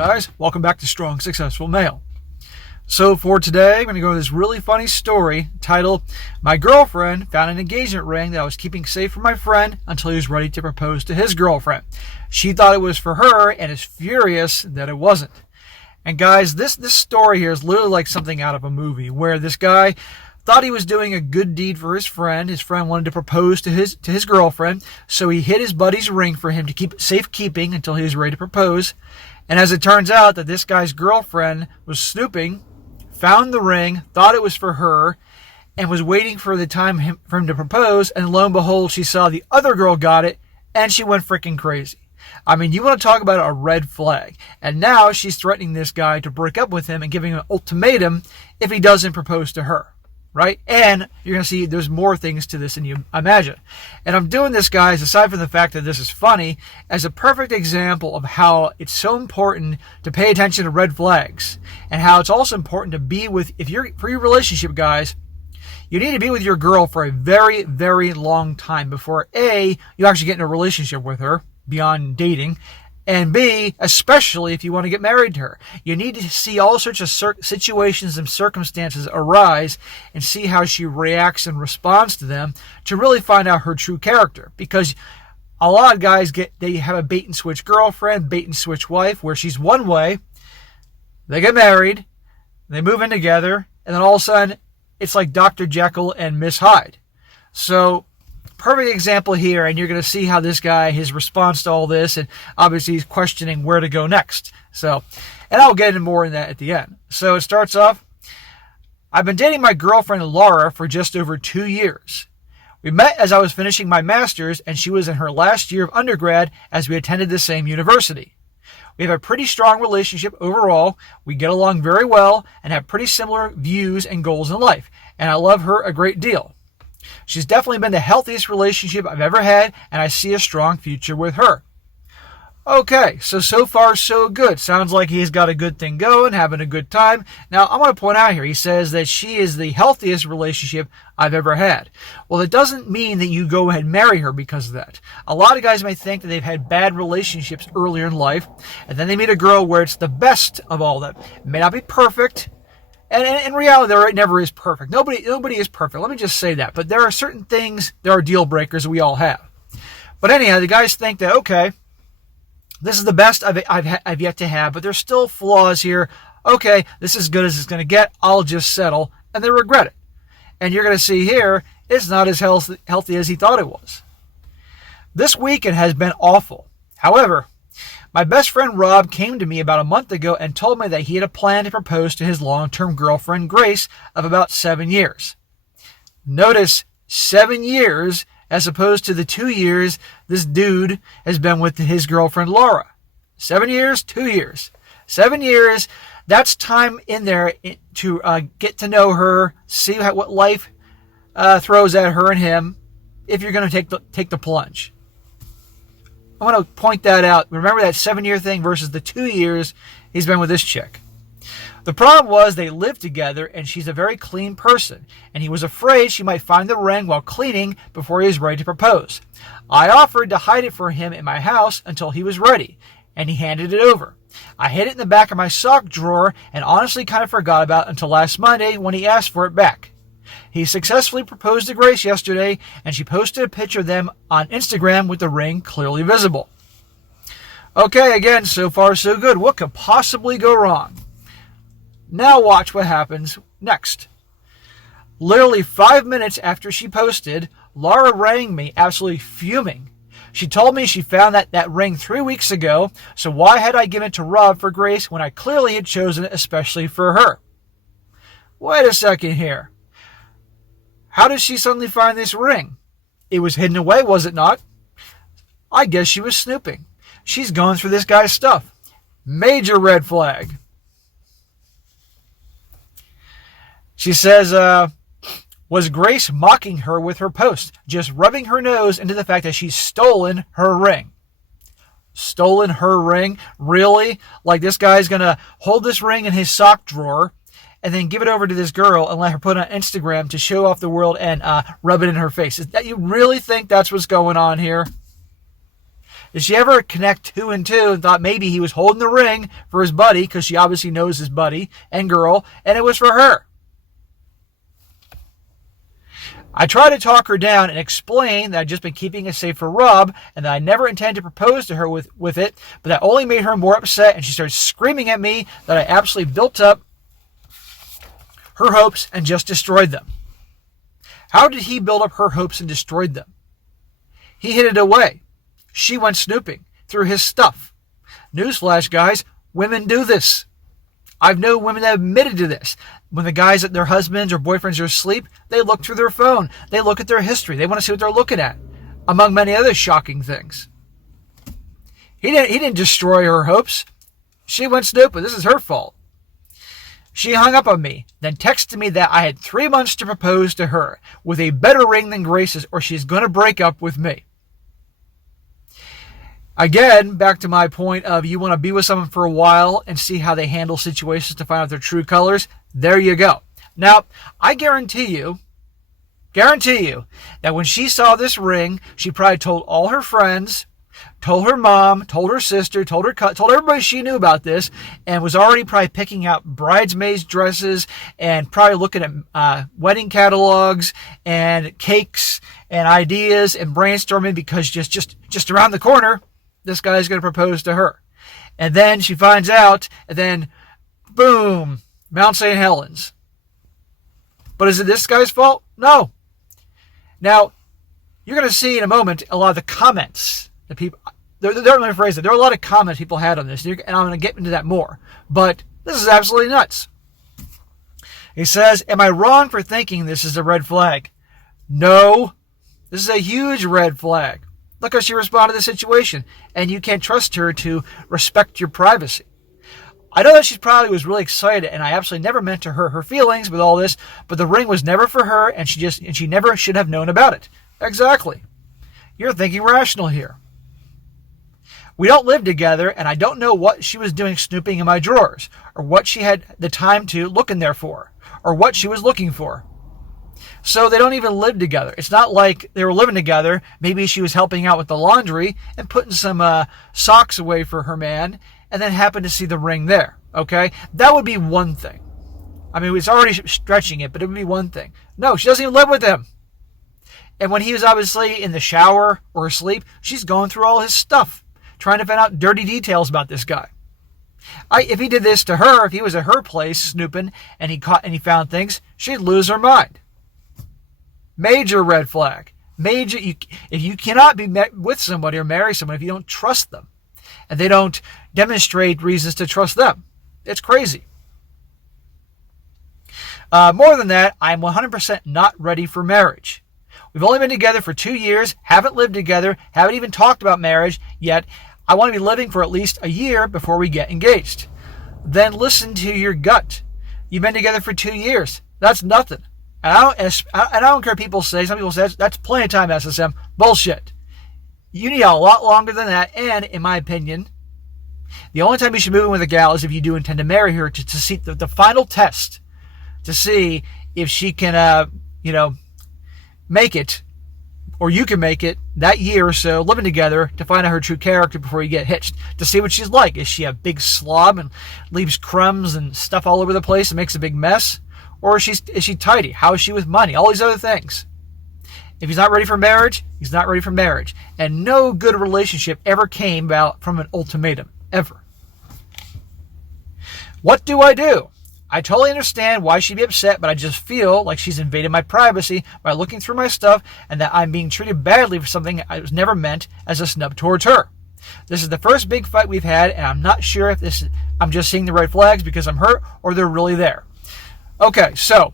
guys, welcome back to Strong Successful Male. So for today, I'm going to go over this really funny story titled, My Girlfriend Found an Engagement Ring That I Was Keeping Safe from My Friend Until He Was Ready to Propose to His Girlfriend. She thought it was for her and is furious that it wasn't. And guys, this story here is literally like something out of a movie where this guy thought he was doing a good deed for his friend. His friend wanted to propose to his girlfriend, so he hid his buddy's ring for him to keep safekeeping until he was ready to propose. And as it turns out that this guy's girlfriend was snooping, found the ring, thought it was for her, and was waiting for the time for him to propose, and lo and behold, she saw the other girl got it, and she went freaking crazy. I mean, you want to talk about a red flag. And now she's threatening this guy to break up with him and giving him an ultimatum if he doesn't propose to her. Right? And you're going to see there's more things to this than you imagine. And I'm doing this, guys, aside from the fact that this is funny, as a perfect example of how it's so important to pay attention to red flags. And how it's also important to be with, for your relationship, guys, you need to be with your girl for a very, very long time before A, you actually get in a relationship with her beyond dating. And B, especially if you want to get married to her. You need to see all sorts of situations and circumstances arise and see how she reacts and responds to them to really find out her true character. Because a lot of guys they have a bait and switch girlfriend, bait and switch wife, where she's one way, they get married, they move in together, and then all of a sudden it's like Dr. Jekyll and Miss Hyde. So, perfect example here, and you're going to see how this guy, his response to all this, and obviously he's questioning where to go next. So, and I'll get into more in that at the end. So it starts off, I've been dating my girlfriend Laura for just over 2 years. We met as I was finishing my master's, and she was in her last year of undergrad as we attended the same university. We have a pretty strong relationship overall. We get along very well and have pretty similar views and goals in life, and I love her a great deal. She's definitely been the healthiest relationship I've ever had, and I see a strong future with her. Okay, so far so good. Sounds like he's got a good thing going, having a good time. Now, I want to point out here, he says that she is the healthiest relationship I've ever had. Well, it doesn't mean that you go ahead and marry her because of that. A lot of guys may think that they've had bad relationships earlier in life, and then they meet a girl where it's the best of all that. It may not be perfect. And in reality, there never is perfect. Nobody is perfect. Let me just say that. But there are certain things, there are deal breakers we all have. But anyhow, the guys think that, okay, this is the best I've yet to have, but there's still flaws here. Okay, this is as good as it's going to get. I'll just settle. And they regret it. And you're going to see here, it's not as healthy as he thought it was. This weekend has been awful. However, my best friend Rob came to me about a month ago and told me that he had a plan to propose to his long-term girlfriend Grace of about 7 years. Notice 7 years as opposed to the 2 years this dude has been with his girlfriend Laura. 7 years, 2 years. 7 years, that's time in there to get to know her, see what life throws at her and him if you're going to take the plunge. I want to point that out. Remember that 7-year thing versus the 2 years he's been with this chick. The problem was they lived together and she's a very clean person, and he was afraid she might find the ring while cleaning before he was ready to propose. I offered to hide it for him in my house until he was ready, and he handed it over. I hid it in the back of my sock drawer and honestly kind of forgot about it until last Monday when he asked for it back. He successfully proposed to Grace yesterday, and she posted a picture of them on Instagram with the ring clearly visible. Okay, again, so far so good. What could possibly go wrong? Now watch what happens next. Literally 5 minutes after she posted, Laura rang me absolutely fuming. She told me she found that ring 3 weeks ago, so why had I given it to Rob for Grace when I clearly had chosen it especially for her? Wait a second here. How did she suddenly find this ring? It was hidden away, was it not? I guess she was snooping. She's going through this guy's stuff. Major red flag. She says, was Grace mocking her with her post, just rubbing her nose into the fact that she's stolen her ring? Stolen her ring? Really? Like this guy's going to hold this ring in his sock drawer and then give it over to this girl and let her put it on Instagram to show off the world and rub it in her face. Is that, you really think that's what's going on here? Did she ever connect 2 and 2 and thought maybe he was holding the ring for his buddy, because she obviously knows his buddy and girl, and it was for her? I tried to talk her down and explain that I'd just been keeping it safe for Rob and that I never intended to propose to her with it, but that only made her more upset, and she started screaming at me that I absolutely built up her hopes and just destroyed them. How did he build up her hopes and destroyed them? He hid it away. She went snooping through his stuff. Newsflash, guys, women do this. I've known women that have admitted to this. When the guys at their husbands or boyfriends are asleep, they look through their phone. They look at their history. They want to see what they're looking at, among many other shocking things. He didn't destroy her hopes. She went snooping. This is her fault. She hung up on me, then texted me that I had 3 months to propose to her with a better ring than Grace's, or she's going to break up with me. Again, back to my point of you want to be with someone for a while and see how they handle situations to find out their true colors. There you go. Now, I guarantee you that when she saw this ring, she probably told all her friends, told her mom, told her sister, told everybody she knew about this, and was already probably picking out bridesmaids' dresses and probably looking at wedding catalogs and cakes and ideas and brainstorming, because just around the corner, this guy's going to propose to her. And then she finds out, and then boom, Mount St. Helens. But is it this guy's fault? No. Now, you're going to see in a moment a lot of the comments that people, let me phrase it, there are a lot of comments people had on this, and I'm going to get into that more. But this is absolutely nuts. He says, am I wrong for thinking this is a red flag? No. This is a huge red flag. Look how she responded to the situation, and you can't trust her to respect your privacy. I know that she probably was really excited, and I absolutely never meant to hurt her feelings with all this, but the ring was never for her, and she never should have known about it. Exactly. You're thinking rational here. We don't live together, and I don't know what she was doing snooping in my drawers, or what she had the time to look in there for, or what she was looking for. So they don't even live together. It's not like they were living together. Maybe she was helping out with the laundry and putting some socks away for her man, and then happened to see the ring there. Okay? That would be one thing. I mean, it's already stretching it, but it would be one thing. No, she doesn't even live with him. And when he was obviously in the shower or asleep, she's going through all his stuff, trying to find out dirty details about this guy. If he did this to her, if he was at her place snooping and he found things, she'd lose her mind. Major red flag. Major. If you cannot be with somebody or marry someone if you don't trust them, and they don't demonstrate reasons to trust them, it's crazy. More than that, I'm 100% not ready for marriage. We've only been together for 2 years, haven't lived together, haven't even talked about marriage yet. I want to be living for at least a year before we get engaged. Then listen to your gut. You've been together for 2 years. That's nothing. And I don't care what people say. Some people say that's plenty of time, SSM. Bullshit. You need a lot longer than that. And in my opinion, the only time you should move in with a gal is if you do intend to marry her, to see the final test, to see if she can, make it, or you can make it that year or so living together, to find out her true character before you get hitched, to see what she's like. Is she a big slob and leaves crumbs and stuff all over the place and makes a big mess? Or is she tidy? How is she with money? All these other things. If he's not ready for marriage, he's not ready for marriage. And no good relationship ever came about from an ultimatum. Ever. What do? I totally understand why she'd be upset, but I just feel like she's invaded my privacy by looking through my stuff, and that I'm being treated badly for something I was never meant as a snub towards her. This is the first big fight we've had, and I'm not sure if I'm just seeing the red flags because I'm hurt, or they're really there. Okay, so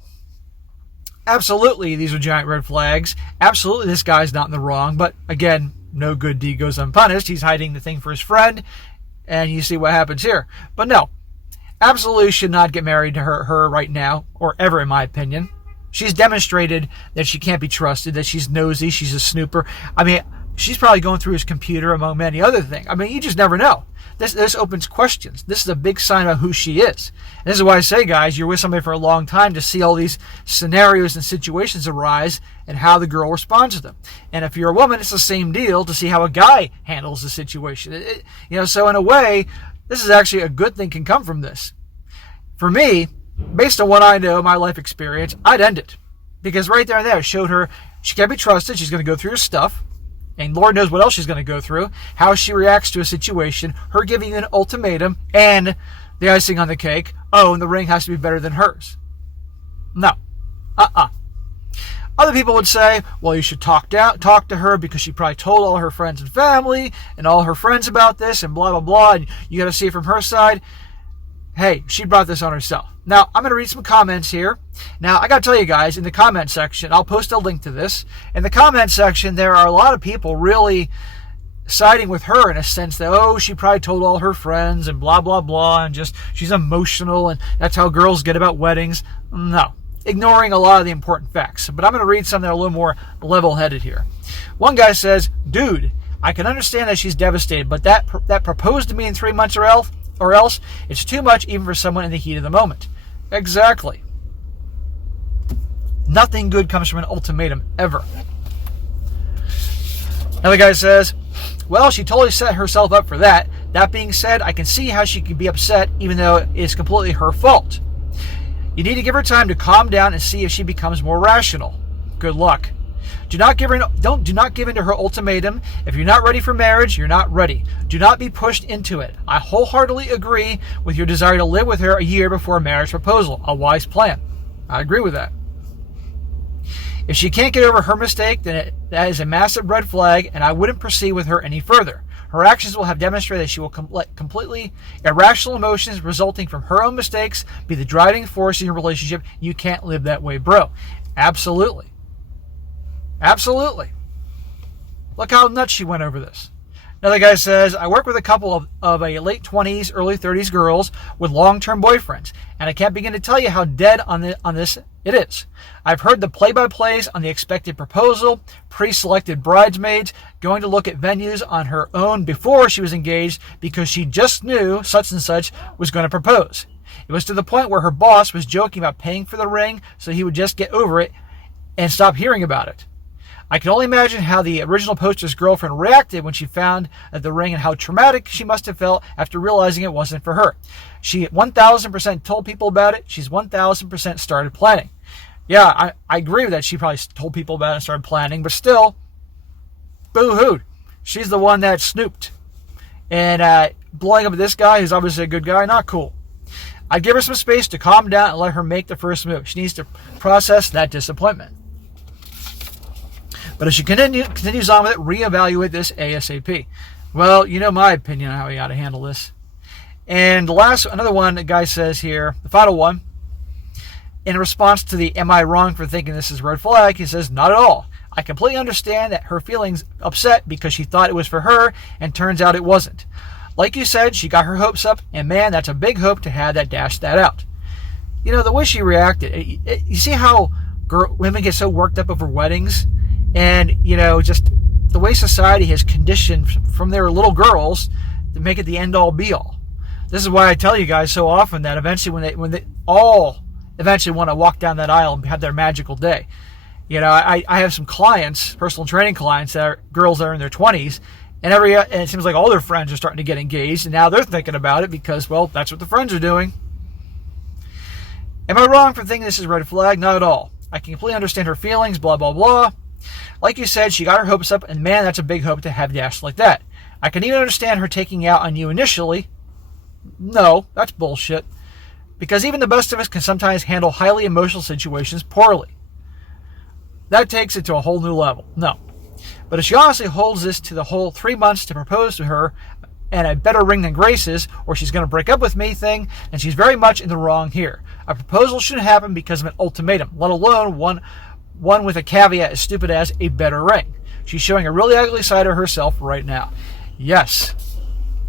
absolutely these are giant red flags. Absolutely this guy's not in the wrong, but again, no good deed goes unpunished. He's hiding the thing for his friend, and you see what happens here. But no, absolutely should not get married to her right now, or ever, in my opinion. She's demonstrated that she can't be trusted, that she's nosy, she's a snooper. I mean, she's probably going through his computer among many other things. I mean, you just never know. This opens questions. This is a big sign of who she is. And this is why I say, guys, you're with somebody for a long time to see all these scenarios and situations arise and how the girl responds to them. And if you're a woman, it's the same deal to see how a guy handles the situation. So in a way, this is actually a good thing can come from this. For me, based on what I know, my life experience, I'd end it. Because right there and there, it showed her she can't be trusted. She's going to go through her stuff. And Lord knows what else she's going to go through, how she reacts to a situation, her giving you an ultimatum, and the icing on the cake, and the ring has to be better than hers. No. Other people would say, well, you should talk to her because she probably told all her friends and family and all her friends about this and blah, blah, blah, and you got to see it from her side. Hey, she brought this on herself. Now, I'm going to read some comments here. Now, I got to tell you guys, in the comment section, I'll post a link to this. In the comment section, there are a lot of people really siding with her in a sense that, she probably told all her friends and blah, blah, blah, and just she's emotional and that's how girls get about weddings. No, ignoring a lot of the important facts. But I'm going to read some that are a little more level-headed here. One guy says, dude, I can understand that she's devastated, but that proposed to me in 3 months or else it's too much even for someone in the heat of the moment. Exactly. Nothing good comes from an ultimatum, ever. Another guy says, well, she totally set herself up for that. That being said, I can see how she could be upset even though it's completely her fault. You need to give her time to calm down and see if she becomes more rational. Good luck. Do not give in to her ultimatum. If you're not ready for marriage, you're not ready. Do not be pushed into it. I wholeheartedly agree with your desire to live with her a year before a marriage proposal. A wise plan. I agree with that. If she can't get over her mistake, then that is a massive red flag, and I wouldn't proceed with her any further. Her actions will have demonstrated that she will let completely irrational emotions resulting from her own mistakes be the driving force in your relationship. You can't live that way, bro. Absolutely. Absolutely. Look how nuts she went over this. Another guy says, I work with a couple of a late 20s, early 30s girls with long-term boyfriends, and I can't begin to tell you how dead on this it is. I've heard the play-by-plays on the expected proposal, pre-selected bridesmaids, going to look at venues on her own before she was engaged because she just knew such and such was going to propose. It was to the point where her boss was joking about paying for the ring so he would just get over it and stop hearing about it. I can only imagine how the original poster's girlfriend reacted when she found the ring and how traumatic she must have felt after realizing it wasn't for her. She 1,000% told people about it. She's 1,000% started planning. Yeah, I agree with that. She probably told people about it and started planning, but still, boo-hooed. She's the one that snooped. And blowing up at this guy, who's obviously a good guy, not cool. I'd give her some space to calm down and let her make the first move. She needs to process that disappointment. But if she continues on with it, reevaluate this ASAP. Well, you know my opinion on how we ought to handle this. And another one, the guy says here, the final one, in response to the am I wrong for thinking this is a red flag, he says, not at all. I completely understand that her feelings upset because she thought it was for her and turns out it wasn't. Like you said, she got her hopes up, and man, that's a big hope to have that dash that out. You know, the way she reacted, you see how women get so worked up over weddings? And, just the way society has conditioned from their little girls to make it the end-all, be-all. This is why I tell you guys so often that eventually when they all eventually want to walk down that aisle and have their magical day. I have some clients, personal training clients, that are girls that are in their 20s, and it seems like all their friends are starting to get engaged, and now they're thinking about it because, well, that's what the friends are doing. Am I wrong for thinking this is a red flag? Not at all. I can completely understand her feelings, blah, blah, blah. Like you said, she got her hopes up, and man, that's a big hope to have dashed like that. I can even understand her taking out on you initially. No, that's bullshit. Because even the best of us can sometimes handle highly emotional situations poorly. That takes it to a whole new level. No. But if she honestly holds this to the whole 3 months to propose to her and a better ring than Grace's, or she's going to break up with me thing, then she's very much in the wrong here. A proposal shouldn't happen because of an ultimatum, let alone one with a caveat as stupid as a better ring. She's showing a really ugly side of herself right now. Yes,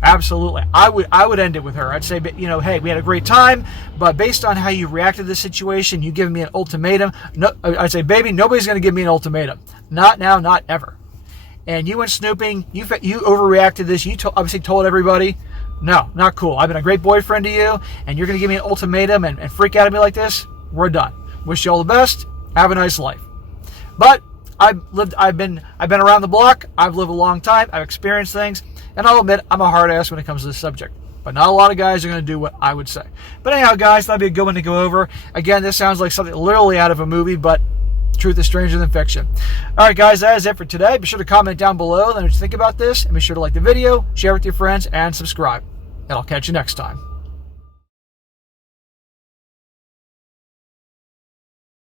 absolutely. I would end it with her. I'd say, hey, we had a great time, but based on how you reacted to the situation, you giving me an ultimatum. No, I'd say, baby, nobody's going to give me an ultimatum. Not now, not ever. and you went snooping, you overreacted to this, you obviously told everybody, no, not cool. I've been a great boyfriend to you, and you're going to give me an ultimatum and freak out at me like this? We're done. Wish you all the best. Have a nice life. But I've been around the block. I've lived a long time. I've experienced things, and I'll admit I'm a hard ass when it comes to this subject. But not a lot of guys are going to do what I would say. But anyhow, guys, that'd be a good one to go over. Again, this sounds like something literally out of a movie, but truth is stranger than fiction. All right, guys, that is it for today. Be sure to comment down below what you think about this, and be sure to like the video, share with your friends, and subscribe. And I'll catch you next time.